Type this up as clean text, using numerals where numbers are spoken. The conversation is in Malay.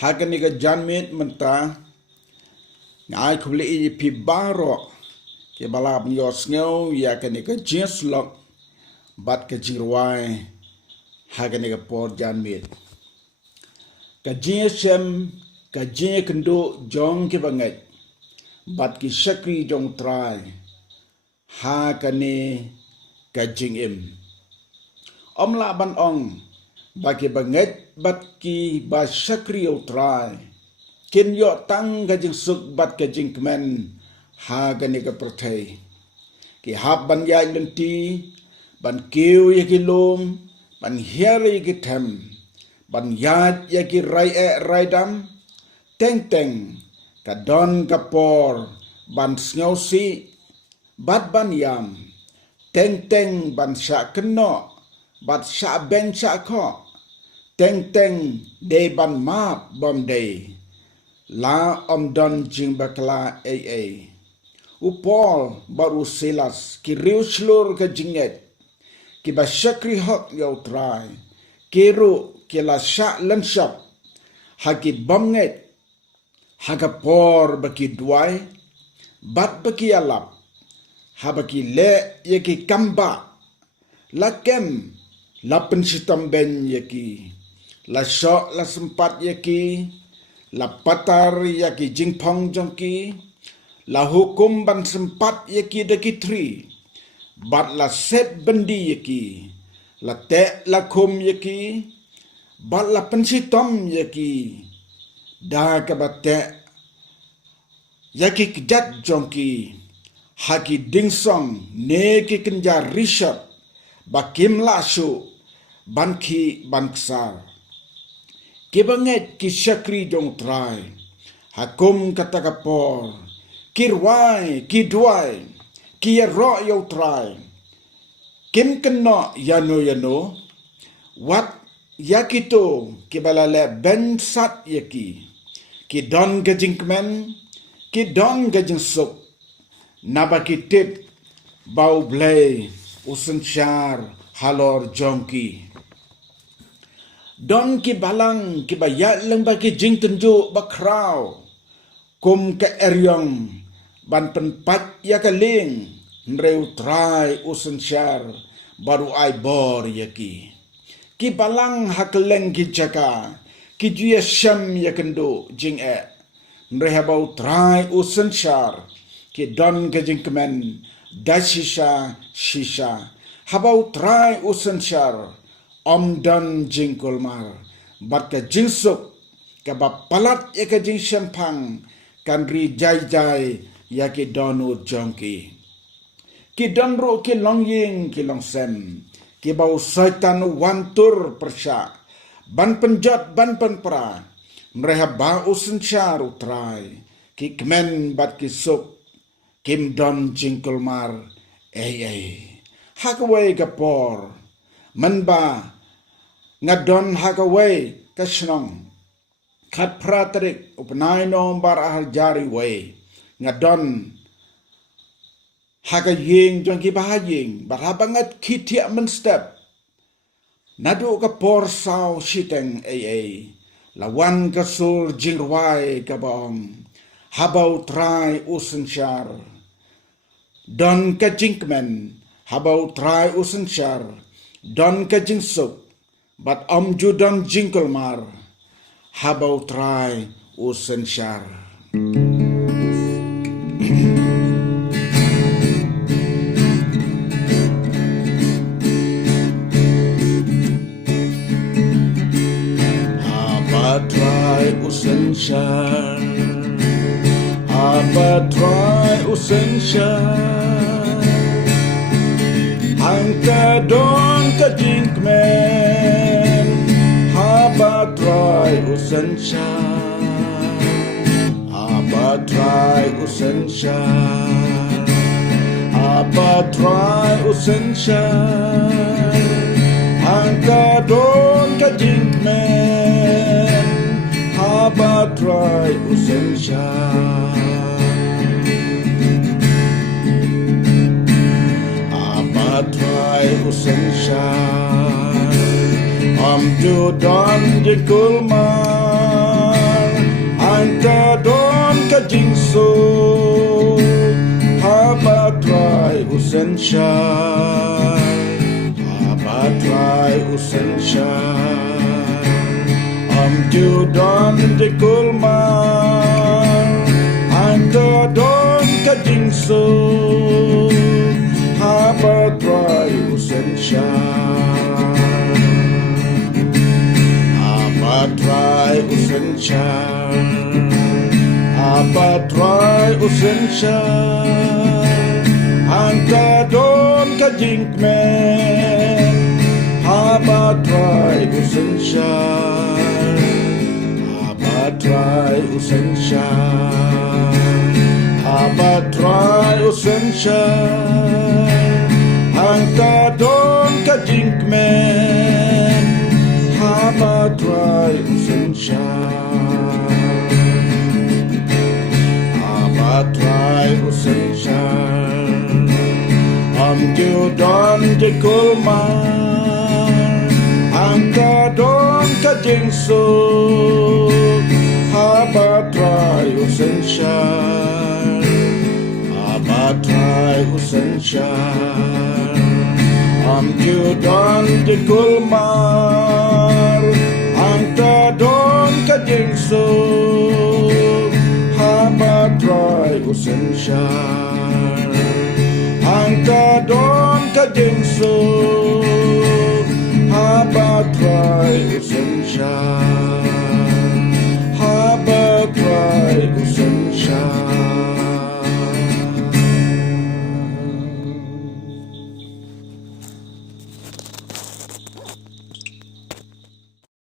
hakan ni ka janmit menta ngai khule I pi baro ke balap yos ngeu ya kan ni ka jeslok bat ka jirwai hakan ni ka por janmit ka jesem ka je kendo jong ke bangai bat ki sakri jong trai hakan ni ka jingim om la ban ong bagi banget bat ki ba sakri utrai kin yo tang ka jing suk bat ka jing kmen ha ka ni ka perthai ki hab ban ya ti ban kiu ye ki lum ban hiar ye ki them ban yat ye ki rai dam teng ka don ka por ban snau si bat ban yam teng ban sha kno bat sha ben sha kho teng de ban ma bom de la om don jing bakla upol baru silas ki riu slur ka jinget ki ba sakri hok yau trai ki ru ki la sha lan shap ha ki bomnget ha ka por baki duai bat baki alap ha baki le ye ki kamba la kem la pensitam ben ye ki la syok la sempat yaki, la patar yaki jingpong jongki, la hukum ban sempat yaki daki tri, bat la set bendi yaki, la tek la kum yaki, bat la pensitom yaki, da kabatek yaki kejat jongki, haki dingsong neki kenja rishat, bakim lasu, banki bansar. Kibanget ki sakri jong trai, hakum kata kapor, kirwai, ki duai, ki ro yau trai, kim kena yano, wat yakito kibalale ben sat yaki, ki don gajing kemen, ki don gajing suk, nabaki tip, bau blay, usen syar, halor jongki. Don ki balang ki bayat lang bagi jing tunjuk bakraw kum ke eryong ban penpat ya kaling nreu trai usen syar baru ai bor yaki ki balang hakeleng ki jaka ki juya syam ya kendo jing nrehabau trai usen syar ki don ke jing kemen shisha habau trai usen syar om dan jingkulmar bat ka jingsuk ka bapalat ya ka jing sempang kan ri jai ya ki donu jongki ki donro ki longying ki longsem ki bau saitan wantur persya ban penjat ban penpra mereka bau sensyar utrai ki kemen bat ki suk kim don jingkulmar hakawai kapor manba ngadon hakaway kasnong khat pratrik upnai nom bar jari way ngadon hakaying jongki bahaying barabangat kitia menstep nadu ka por saw siteng lawan kasul jingwai kabong habau try usensyar don ka jinkmen habau try usensyar don ka jingsuk but judam jingkelmar habau try usensyar haba try usensyar haba try usensyar angka don ka jinkmen haba try usensyar haba try usensyar haba try usensyar angka don ka jinkmen haba try usensyar try usensyar am judon jikulmar jing so Habatrai usenshai Habatrai usenshai Judan de kulman Anta don ka jing so Habatrai usenshai Habatrai usenshai Habatrai usenshai Anta don ka jing men Habatrai usenshai Habatrai usenshai Habatrai usenshai Anta don ka jing men Habatrai usenshai Habatrai usenshai Judan de kulman Anta don ka jing so Habatrai usenshai Habatrai usenshai Judan de kulman Anta don ka jing so Habatrai usenshai Anta don ka jing so Habatrai usenshai